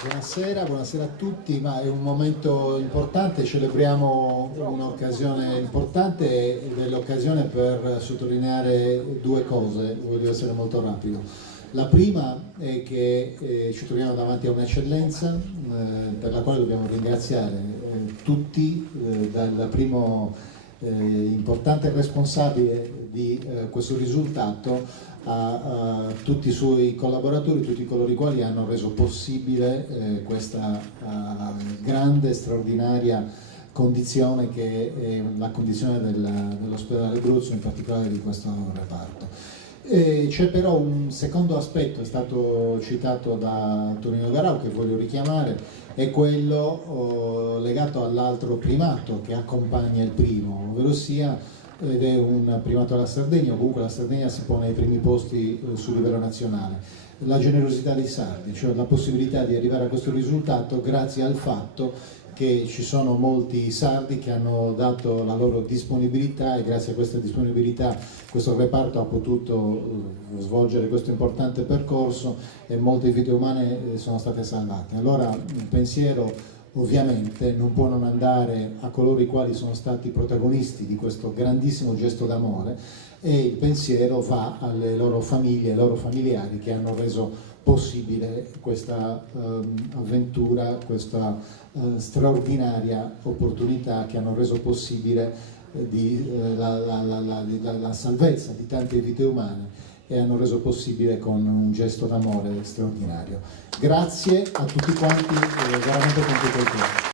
Buonasera a tutti, ma è un momento importante, celebriamo un'occasione importante ed è l'occasione per sottolineare due cose, voglio essere molto rapido. La prima è che ci troviamo davanti a un'eccellenza per la quale dobbiamo ringraziare tutti, dal primo importante responsabile di questo risultato a tutti i suoi collaboratori, tutti coloro i quali hanno reso possibile questa grande, straordinaria condizione che è la condizione dell'ospedale Abruzzo, in particolare di questo reparto. C'è però un secondo aspetto, è stato citato da Tonino Garau, che voglio richiamare, è quello legato all'altro primato che accompagna il primo, ovvero sia ed è un primato della Sardegna, ovunque la Sardegna si pone ai primi posti sul livello nazionale. La generosità dei sardi, cioè la possibilità di arrivare a questo risultato grazie al fatto che ci sono molti sardi che hanno dato la loro disponibilità e grazie a questa disponibilità questo reparto ha potuto svolgere questo importante percorso e molte vite umane sono state salvate. Allora il pensiero ovviamente non può non andare a coloro i quali sono stati protagonisti di questo grandissimo gesto d'amore e il pensiero va alle loro famiglie, ai loro familiari che hanno reso possibile questa avventura, questa straordinaria opportunità, che hanno reso possibile la salvezza di tante vite umane e hanno reso possibile con un gesto d'amore straordinario. Grazie a tutti quanti, veramente con tutto il cuore.